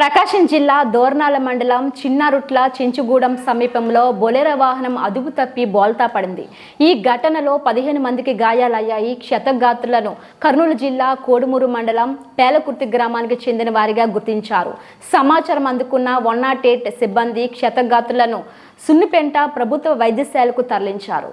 ప్రకాశం జిల్లా దోర్నాల మండలం చిన్నారుట్ల చెంచుగూడెం సమీపంలో బొలెరో వాహనం అదుపు తప్పి బోల్తా పడింది. ఈ ఘటనలో పదిహేను మందికి గాయాలయ్యాయి. క్షతగాత్రులను కర్నూలు జిల్లా కోడుమూరు మండలం పేలకుర్తి గ్రామానికి చెందిన వారిగా గుర్తించారు. సమాచారం అందుకున్న వన్ నాట్ ఎయిట్ సిబ్బంది క్షతగాత్రులను సున్నిపెంట ప్రభుత్వ వైద్యశాలకు తరలించారు.